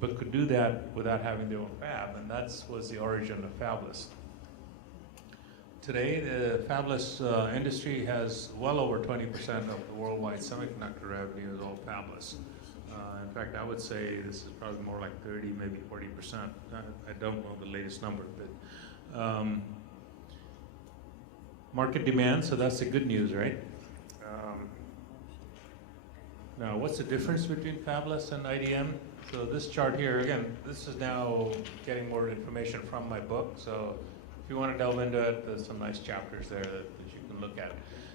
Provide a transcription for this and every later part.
but could do that without having their own fab, and that was the origin of fabless. Today, the fabless industry has well over 20% of the worldwide semiconductor revenue is all fabless. In fact, I would say this is probably more like 30, maybe 40%. I don't know the latest number, but market demand, so that's the good news, right? Now, what's the difference between fabless and IDM? So this chart here, again, this is now getting more information from my book, so if you want to delve into it, there's some nice chapters there that you can look at.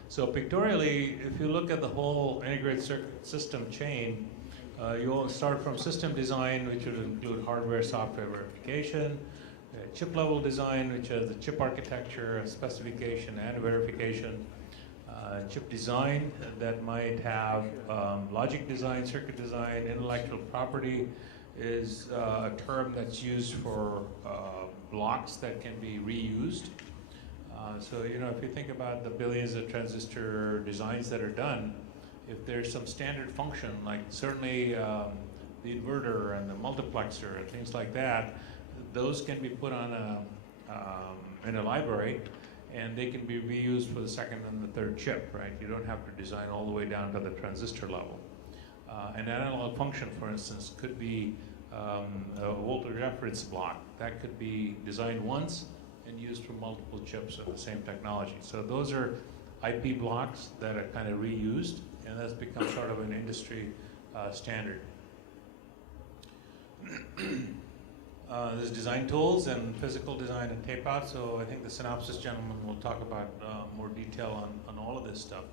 So pictorially, if you look at the whole integrated circuit system chain, you'll start from system design, which would include hardware, software verification, chip level design, which has the chip architecture, specification, and verification, chip design that might have logic design, circuit design, intellectual property is a term that's used for blocks that can be reused. So, you know, if you think about the billions of transistor designs that are done, if there's some standard function, like certainly the inverter and the multiplexer and things like that, those can be put on in a library, and they can be reused for the second and the third chip, right? You don't have to design all the way down to the transistor level. An analog function, for instance, could be a voltage reference block. That could be designed once and used for multiple chips of the same technology. So those are IP blocks that are kind of reused, and that's become sort of an industry standard. There's design tools and physical design and tape out, so I think the Synopsys gentleman will talk about more detail on all of this stuff.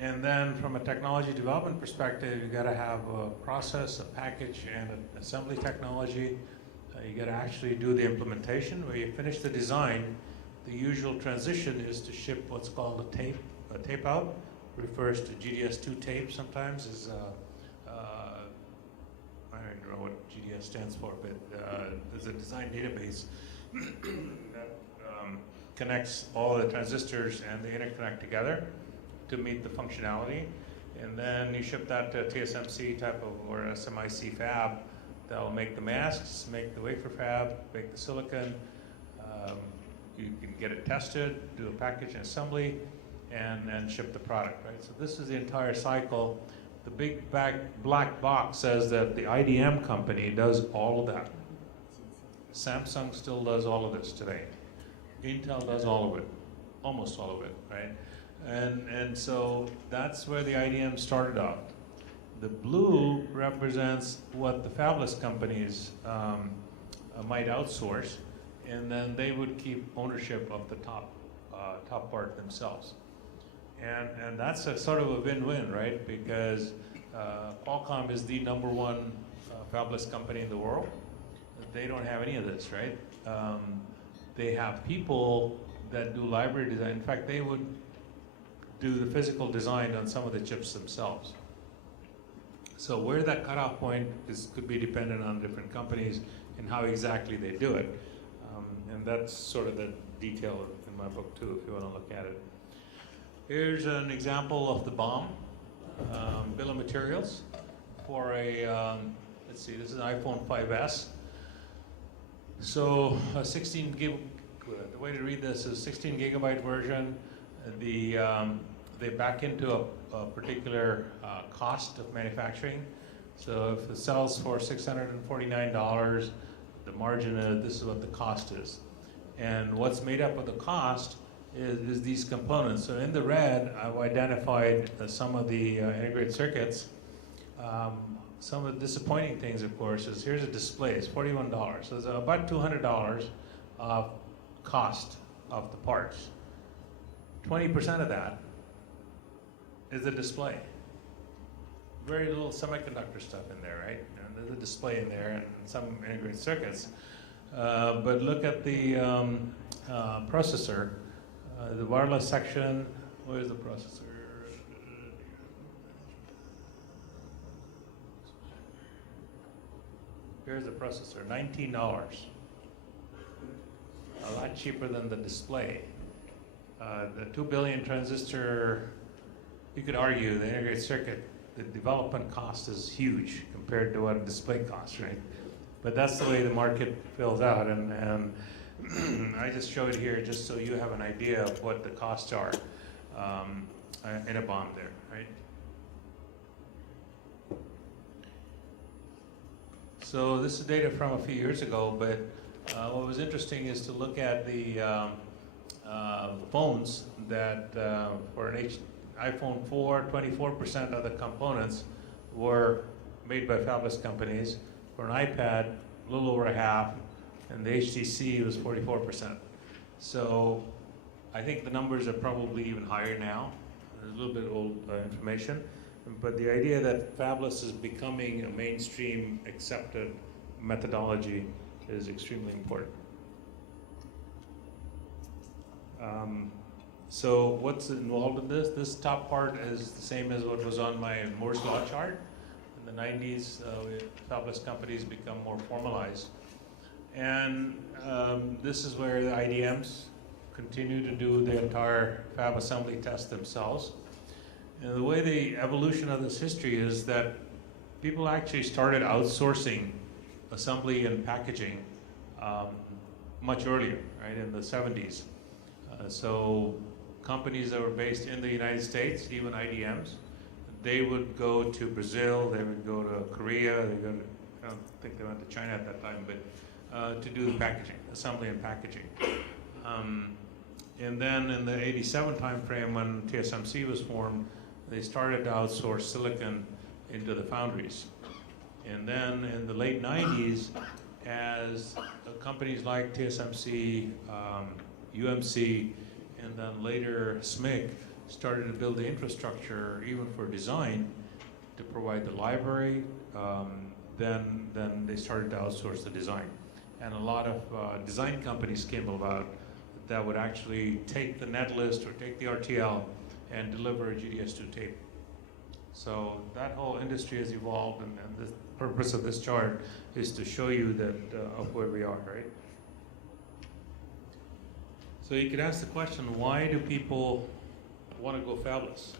And then from a technology development perspective, you gotta have a process, a package, and an assembly technology. You gotta actually do the implementation. Where you finish the design, the usual transition is to ship what's called a tape out, refers to GDS2 tape sometimes, is I don't know what GDS stands for, but there's a design database that connects all the transistors and the interconnect together to meet the functionality. And then you ship that to a TSMC type of, or SMIC fab that'll make the masks, make the wafer fab, make the silicon. You can get it tested, do a package and assembly, and ship the product, right? So this is the entire cycle. The big black box says that the IDM company does all of that. Samsung still does all of this today. Intel does all of it, almost all of it, right? And so that's where the IDM started out. The blue represents what the fabless companies might outsource, and then they would keep ownership of the top part themselves. And that's a sort of a win-win, right? Because Qualcomm is the #1 fabless company in the world. They don't have any of this, right? They have people that do library design. In fact, they would do the physical design on some of the chips themselves. So where that cutoff point is could be dependent on different companies and how exactly they do it. And that's sort of the detail in my book too, if you want to look at it. Here's an example of the BOM, bill of materials for a, let's see, this is an iPhone 5S. So a 16 gig, the way to read this is 16 gigabyte version. They back into a particular cost of manufacturing. So if it sells for $649, the margin is, this is what the cost is. And what's made up of the cost is these components. So in the red, I've identified some of the integrated circuits. Some of the disappointing things, of course, is here's a display, it's $41. So it's about $200 of cost of the parts. 20% of that is the display. Very little semiconductor stuff in there, right? And there's a display in there and some integrated circuits. But look at the processor. The wireless section, where's the processor? Here's the processor, $19. A lot cheaper than the display. The 2 billion transistor, you could argue the integrated circuit, the development cost is huge compared to what a display costs, right? But that's the way the market fills out, and I just show it here just so you have an idea of what the costs are in a BOM there, right? So this is data from a few years ago, but what was interesting is to look at the phones that for an iPhone 4, 24% of the components were made by fabless companies. For an iPad, a little over half, and the HTC was 44%. So I think the numbers are probably even higher now. There's a little bit old information, but the idea that fabless is becoming a mainstream accepted methodology is extremely important. So what's involved in this? This top part is the same as what was on my Moore's Law chart. In the 90s, fabless companies become more formalized. And this is where the IDMs continue to do the entire fab assembly test themselves. And the way the evolution of this history is that people actually started outsourcing assembly and packaging much earlier, right, in the 70s. So companies that were based in the United States, even IDMs, they would go to Brazil, they would go to Korea, they go to, I don't think they went to China at that time, but to do the packaging, assembly and packaging. And then in the 87 timeframe when TSMC was formed, they started to outsource silicon into the foundries. And then in the late 90s, as companies like TSMC, UMC, and then later SMIC started to build the infrastructure even for design to provide the library, then they started to outsource the design. And a lot of design companies came about that would actually take the netlist or take the RTL and deliver a GDS2 tape. So that whole industry has evolved, and the purpose of this chart is to show you that of where we are, right? So you could ask the question, why do people want to go fabless?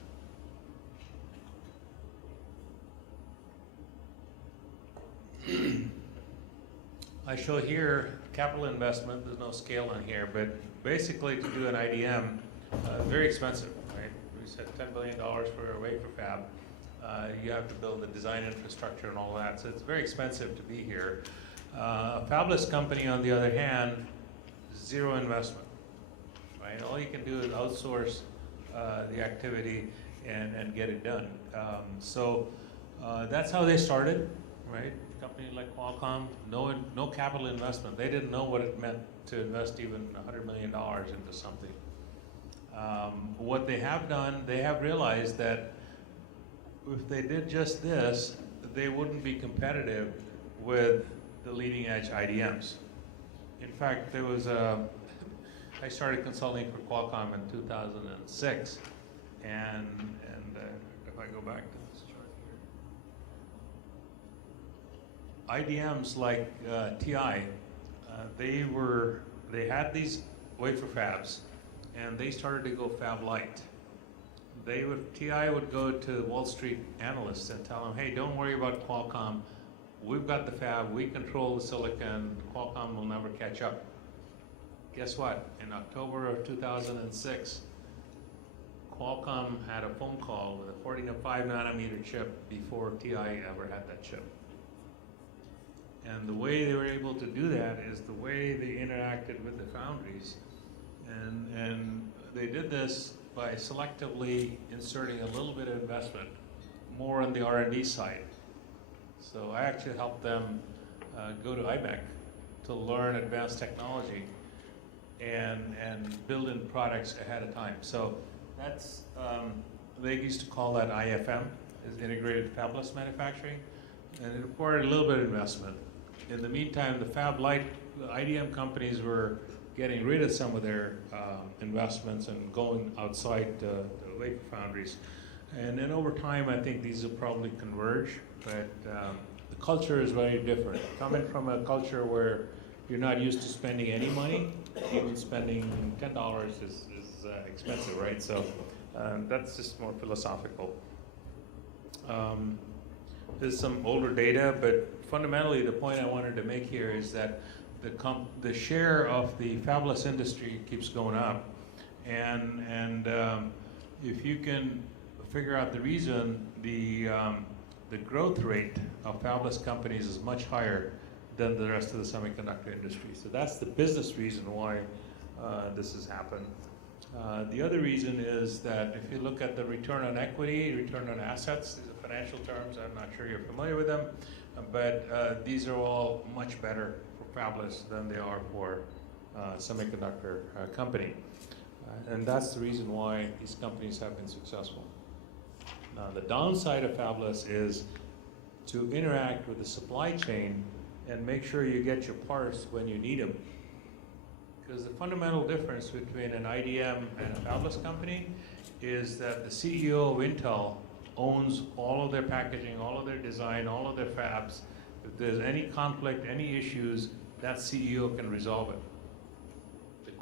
I show here capital investment. There's no scale on here, but basically to do an IDM, very expensive, right? We said $10 billion for a wafer fab. You have to build the design infrastructure and all that, so it's very expensive to be here. A fabless company, on the other hand, zero investment, right? All you can do is outsource the activity and get it done. So that's how they started, right? A company like Qualcomm, no capital investment. They didn't know what it meant to invest even $100 million into something. What they have done, they have realized that if they did just this, they wouldn't be competitive with the leading edge IDMs. In fact, there was I started consulting for Qualcomm in 2006, and if I go back to this chart here, IDMs like TI, they had these wafer fabs, and they started to go fab light. TI would go to Wall Street analysts and tell them, hey, don't worry about Qualcomm. We've got the fab, we control the silicon, Qualcomm will never catch up. Guess what? In October of 2006, Qualcomm had a phone call with a 45 nanometer chip before TI ever had that chip. And the way they were able to do that is the way they interacted with the foundries. And they did this by selectively inserting a little bit of investment, more on the R&D side. So I actually helped them go to IMEC to learn advanced technology and build in products ahead of time. So that's, they used to call that IFM, is Integrated Fabless Manufacturing, and it required a little bit of investment. In the meantime, the fab light IDM companies were getting rid of some of their investments and going outside the wafer foundries. And then over time, I think these will probably converge, but the culture is very different. Coming from a culture where you're not used to spending any money, even spending $10 is expensive, right? So that's just more philosophical. Um, There's some older data, but fundamentally the point I wanted to make here is that the share of the fabless industry keeps going up, and if you can figure out the reason, the growth rate of fabless companies is much higher than the rest of the semiconductor industry. So that's the business reason why this has happened. The other reason is that if you look at the return on equity, return on assets, these are financial terms, I'm not sure you're familiar with them, but these are all much better for fabless than they are for semiconductor company. And that's the reason why these companies have been successful. Now, the downside of fabless is to interact with the supply chain and make sure you get your parts when you need them. Because the fundamental difference between an IDM and a fabless company is that the CEO of Intel owns all of their packaging, all of their design, all of their fabs. If there's any conflict, any issues, that CEO can resolve it. The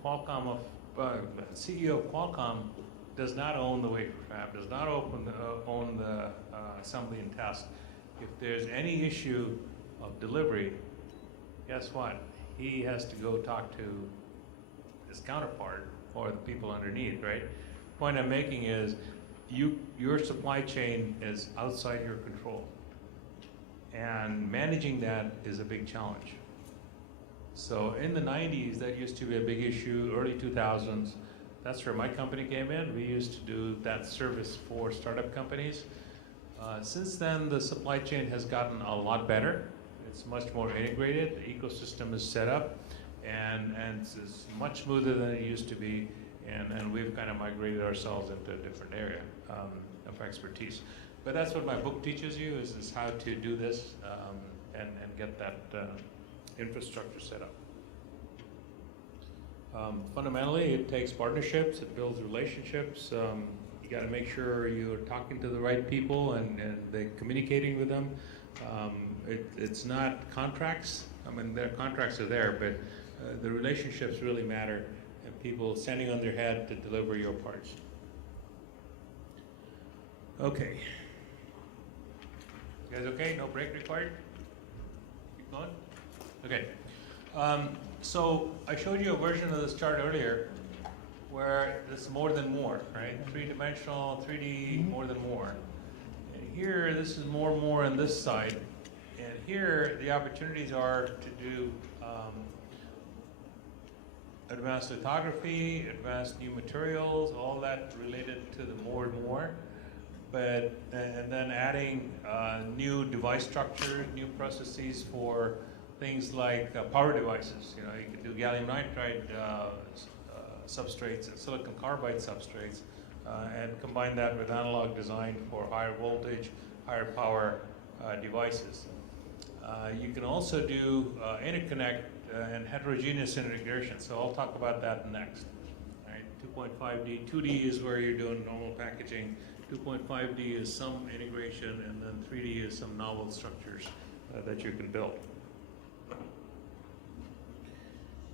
CEO of Qualcomm does not own the wafer fab, does not own the assembly and test. If there's any issue of delivery, guess what? He has to go talk to his counterpart or the people underneath, right? The point I'm making is your supply chain is outside your control. And managing that is a big challenge. So in the 90s, that used to be a big issue, early 2000s. That's where my company came in. We used to do that service for startup companies. Since then, the supply chain has gotten a lot better. It's much more integrated. The ecosystem is set up, and it's much smoother than it used to be. And we've kind of migrated ourselves into a different area of expertise. But that's what my book teaches you, is how to do this and get that infrastructure set up. Fundamentally, it takes partnerships, it builds relationships. You got to make sure you're talking to the right people and they're communicating with them. It's not contracts. I mean, their contracts are there, but the relationships really matter, and people standing on their head to deliver your parts. Okay. You guys okay? No break required? Keep going? Okay. So I showed you a version of this chart earlier where it's more than more, right? Three-dimensional, 3D, more than more. And here, this is more on this side. And here, the opportunities are to do advanced lithography, advanced new materials, all that related to the more and more. But, and then adding new device structures, new processes for things like power devices. You know, you can do gallium nitride substrates and silicon carbide substrates, and combine that with analog design for higher voltage, higher power devices. You can also do interconnect and heterogeneous integration. So I'll talk about that next. Right? 2.5D, 2D is where you're doing normal packaging. 2.5D is some integration, and then 3D is some novel structures that you can build.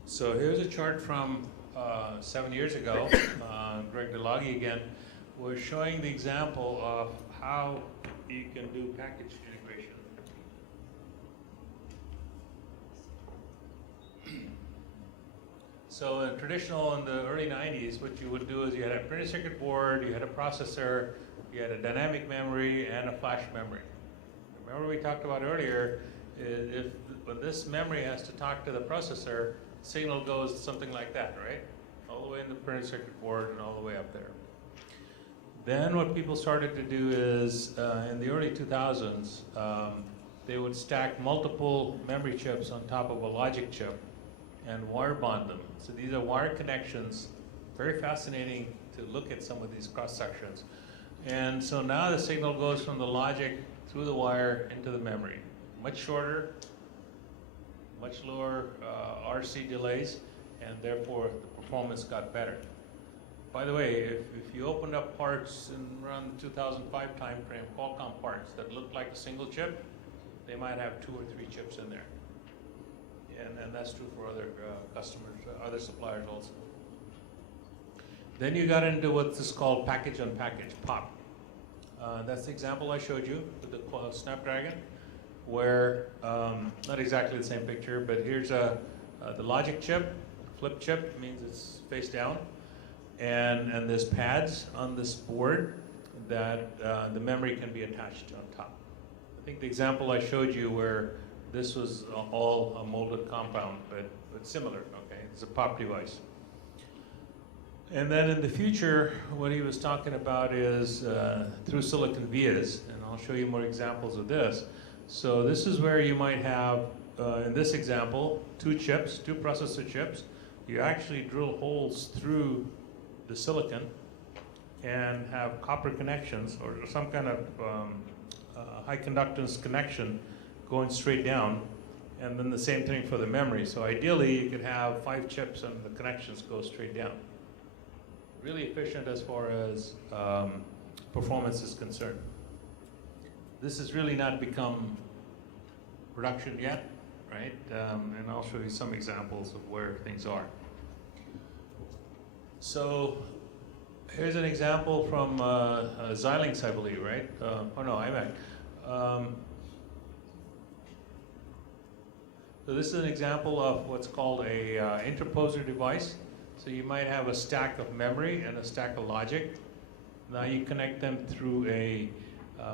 So here's a chart from 7 years ago. Greg DeLoggy again was showing the example of how you can do package integration. So traditional in the early 90s, what you would do is you had a printed circuit board, you had a processor, you had a dynamic memory, and a flash memory. Remember we talked about earlier, when this memory has to talk to the processor, signal goes something like that, right? All the way in the printed circuit board and all the way up there. Then what people started to do is, in the early 2000s, they would stack multiple memory chips on top of a logic chip and wire bond them. So these are wire connections, very fascinating to look at some of these cross sections. And so now the signal goes from the logic through the wire into the memory. Much shorter, much lower RC delays, and therefore the performance got better. By the way, if you opened up parts in around the 2005 timeframe, Qualcomm parts that looked like a single chip, they might have 2 or 3 chips in there. And that's true for other customers, other suppliers also. Then you got into what is called package on package, POP. That's the example I showed you with the Snapdragon, where, not exactly the same picture, but here's the logic chip. Flip chip means it's face down. And there's pads on this board that the memory can be attached on top. I think the example I showed you where this was all a molded compound, but similar, okay? It's a POP device. And then in the future, what he was talking about is through silicon vias, and I'll show you more examples of this. So this is where you might have, in this example, two processor chips. You actually drill holes through the silicon and have copper connections or some kind of high conductance connection going straight down, and then the same thing for the memory. So ideally, you could have 5 chips and the connections go straight down. Really efficient as far as performance is concerned. This has really not become production yet, right? And I'll show you some examples of where things are. So here's an example from Xilinx, I believe, right? Oh no, IMEC. So this is an example of what's called a interposer device. So you might have a stack of memory and a stack of logic. Now you connect them through a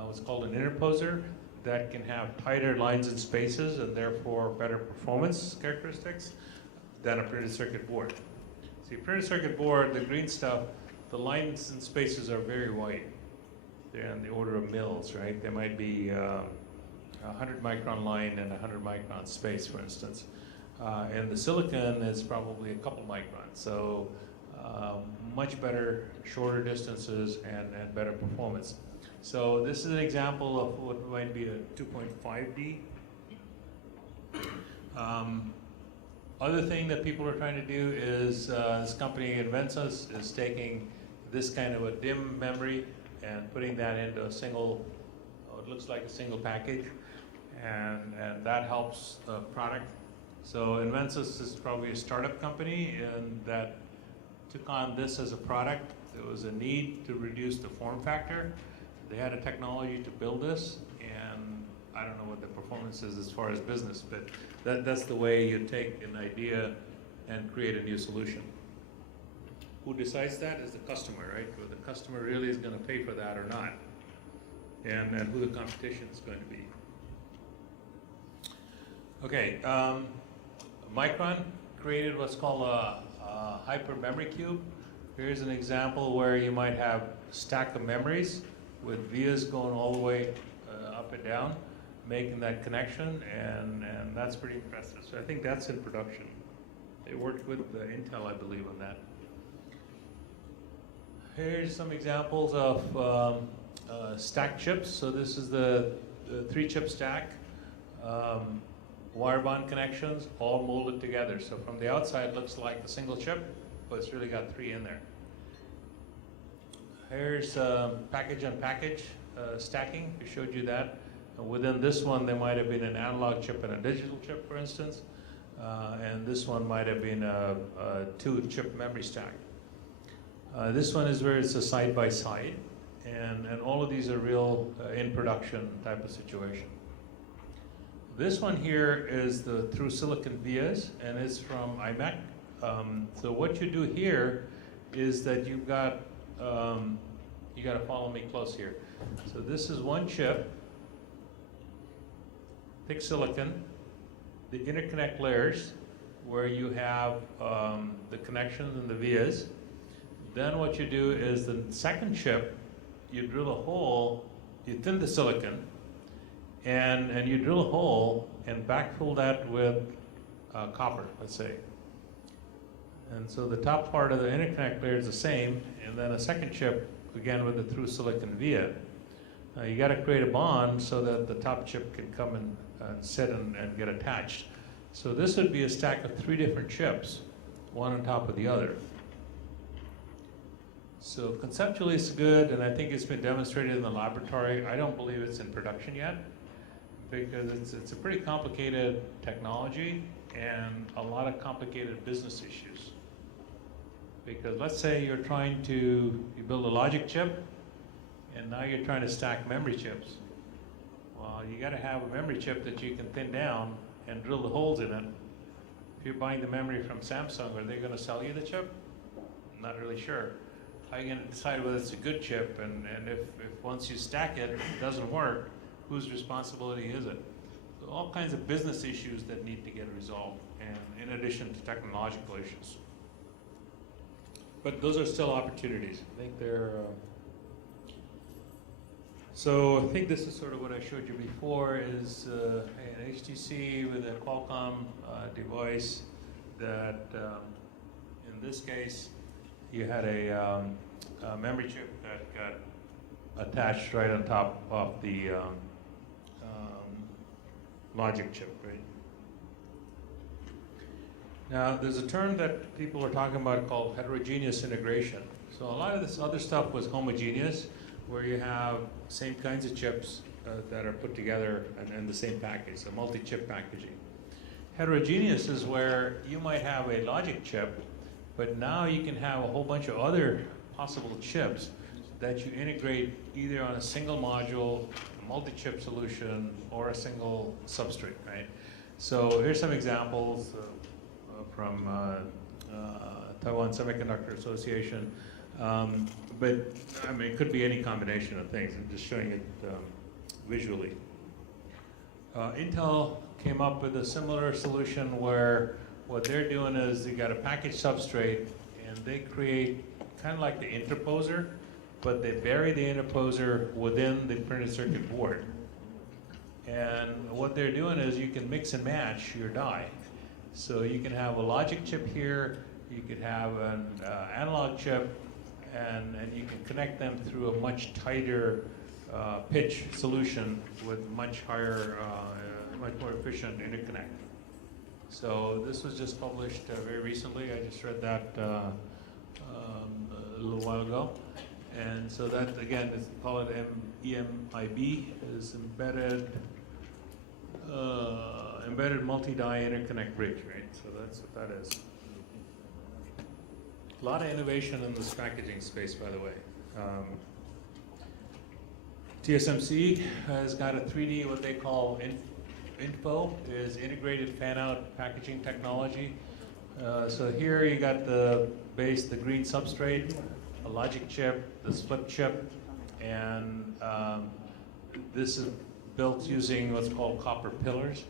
what's called an interposer that can have tighter lines and spaces and therefore better performance characteristics than a printed circuit board. See, printed circuit board, the green stuff, the lines and spaces are very wide. They're in the order of mils, right? They might be 100 micron line and 100 micron space, for instance. And the silicon is probably a couple microns. So much better, shorter distances and better performance. So this is an example of what might be a 2.5D. Other thing that people are trying to do is this company Invensys is taking this kind of a DIMM memory and putting that into a single, it looks like a single package, and that helps the product. So Invensys is probably a startup company and that took on this as a product. There was a need to reduce the form factor. They had a technology to build this, and I don't know what the performance is as far as business, but that's the way you take an idea and create a new solution. Who decides that is the customer, right? Whether the customer really is going to pay for that or not, and who the competition is going to be. Okay, Micron created what's called a hyper memory cube. Here's an example where you might have a stack of memories with vias going all the way up and down, making that connection, and that's pretty impressive. So I think that's in production. They worked with Intel, I believe, on that. Here's some examples of stack chips. So this is the 3-chip stack. Wire bond connections, all molded together. So from the outside, it looks like a single chip, but it's really got 3 in there. Here's package on package stacking. We showed you that. Within this one, there might have been an analog chip and a digital chip, for instance. And this one might have been a 2-chip memory stack. This one is where it's a side-by-side. And all of these are real in production type of situation. This one here is the through silicon vias, and it's from IMEC. So what you do here is that you've got, you got to follow me close here. So this is one chip, thick silicon, the interconnect layers where you have the connections and the vias. Then what you do is the second chip, you drill a hole, you thin the silicon, and you drill a hole and backfill that with copper, let's say. And so the top part of the interconnect layer is the same, and then a second chip, again with the through silicon via. You got to create a bond so that the top chip can come and sit and get attached. So this would be a stack of 3 different chips, one on top of the other. So conceptually it's good, and I think it's been demonstrated in the laboratory. I don't believe it's in production yet, because it's a pretty complicated technology and a lot of complicated business issues. Because let's say you're trying to, you build a logic chip, and now you're trying to stack memory chips. Well, you got to have a memory chip that you can thin down and drill the holes in it. If you're buying the memory from Samsung, are they going to sell you the chip? I'm not really sure. How are you going to decide whether it's a good chip? And if once you stack it, it doesn't work, whose responsibility is it? So all kinds of business issues that need to get resolved, and in addition to technological issues. But those are still opportunities. I think they're. So I think this is sort of what I showed you before, is an HTC with a Qualcomm device that, in this case, you had a memory chip that got attached right on top of the logic chip, right? Now, there's a term that people are talking about called heterogeneous integration. So a lot of this other stuff was homogeneous, where you have same kinds of chips that are put together in the same package, so multi-chip packaging. Heterogeneous is where you might have a logic chip, but now you can have a whole bunch of other possible chips that you integrate either on a single module, a multi-chip solution, or a single substrate, right? So here's some examples from Taiwan Semiconductor Association. But I mean, it could be any combination of things. I'm just showing it visually. Intel came up with a similar solution where what they're doing is they got a package substrate and they create kind of like the interposer, but they bury the interposer within the printed circuit board. And what they're doing is you can mix and match your die. So you can have a logic chip here, you could have an analog chip, and you can connect them through a much tighter pitch solution with much higher, much more efficient interconnect. So this was just published very recently. I just read that a little while ago. And so that, again, is called EMIB, is embedded multi-die interconnect bridge, right? So that's what that is. A lot of innovation in this packaging space, by the way. TSMC has got a 3D, what they call InFO, is integrated fan-out packaging technology. So here you got the base, the green substrate, a logic chip, the split chip, and this is built using what's called copper pillars.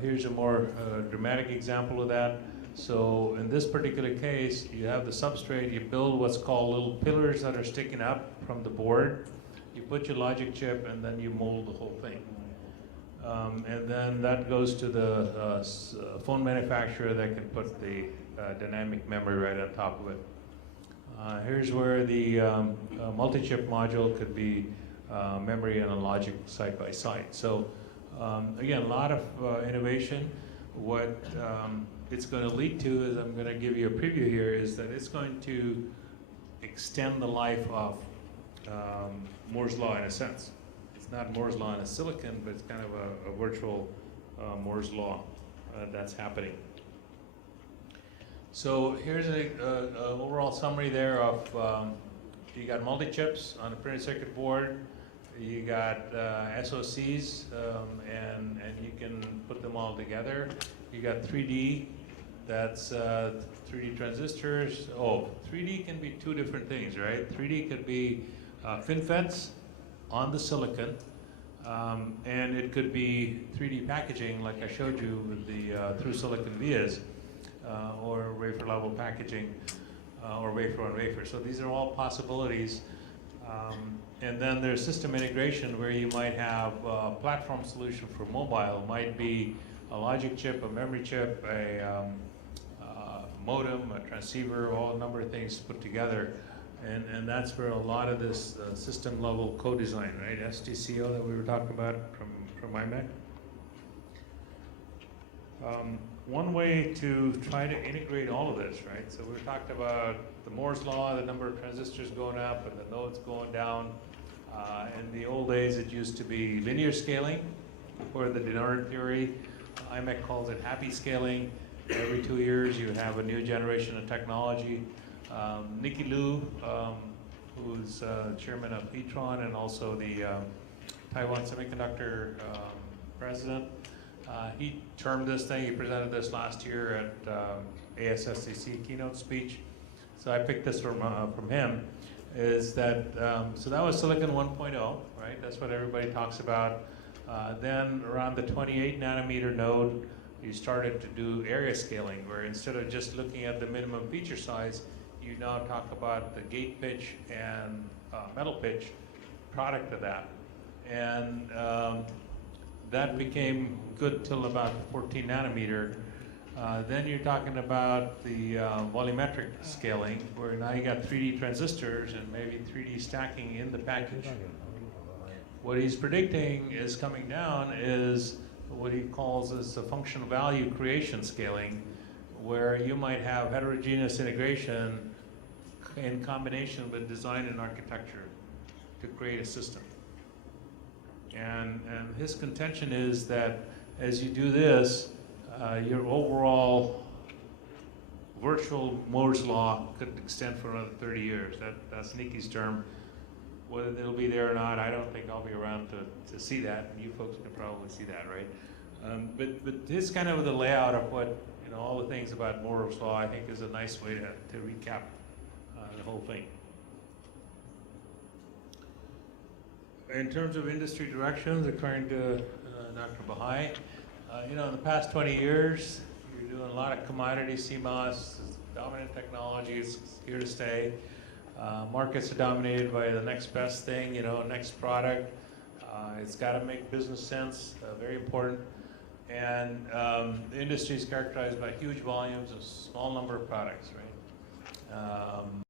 Here's a more dramatic example of that. So in this particular case, you have the substrate, you build what's called little pillars that are sticking up from the board. You put your logic chip and then you mold the whole thing. And then that goes to the phone manufacturer that can put the dynamic memory right on top of it. Here's where the multi-chip module could be memory and a logic side by side. So again, a lot of innovation. What it's going to lead to, is I'm going to give you a preview here, is that it's going to extend the life of Moore's Law in a sense. It's not Moore's Law in a silicon, but it's kind of a virtual Moore's Law that's happening. So here's an overall summary there of, you got multi-chips on a printed circuit board, you got SOCs, and you can put them all together. You got 3D, that's 3D transistors. Oh, 3D can be two different things, right? 3D could be FinFETs on the silicon, and it could be 3D packaging, like I showed you with the through silicon vias, or wafer level packaging, or wafer on wafer. So these are all possibilities. And then there's system integration, where you might have a platform solution for mobile. Might be a logic chip, a memory chip, a modem, a transceiver, all a number of things put together. And that's where a lot of this system level co-design, right? STCO that we were talking about from IMEC. One way to try to integrate all of this, right? So we talked about the Moore's Law, the number of transistors going up and the nodes going down. In the old days, it used to be linear scaling for the Dennard theory. IMEC calls it happy scaling. Every 2 years, you have a new generation of technology. Nicky Liu, who's chairman of Petron and also the Taiwan Semiconductor president. He termed this thing, he presented this last year at ASSCC keynote speech. So I picked this from him, is that, so that was Silicon 1.0, right? That's what everybody talks about. Then around the 28 nanometer node, you started to do area scaling, where instead of just looking at the minimum feature size, you now talk about the gate pitch and metal pitch product of that. And that became good till about 14 nanometer. Then you're talking about the volumetric scaling, where now you got 3D transistors and maybe 3D stacking in the package. What he's predicting is coming down is what he calls as the functional value creation scaling, where you might have heterogeneous integration in combination with design and architecture to create a system. And his contention is that as you do this, your overall virtual Moore's law could extend for another 30 years. That's Nikki's term. Whether it'll be there or not, I don't think I'll be around to see that. You folks can probably see that, right? But his kind of the layout of what, you know, all the things about Moore's law, I think is a nice way to recap the whole thing. In terms of industry directions, according to Dr. Bahai, you know, in the past 20 years, you're doing a lot of commodity CMOS, dominant technology, it's here to stay. Markets are dominated by the next best thing, you know, next product. It's got to make business sense, very important. And the industry is characterized by huge volumes, a small number of products, right?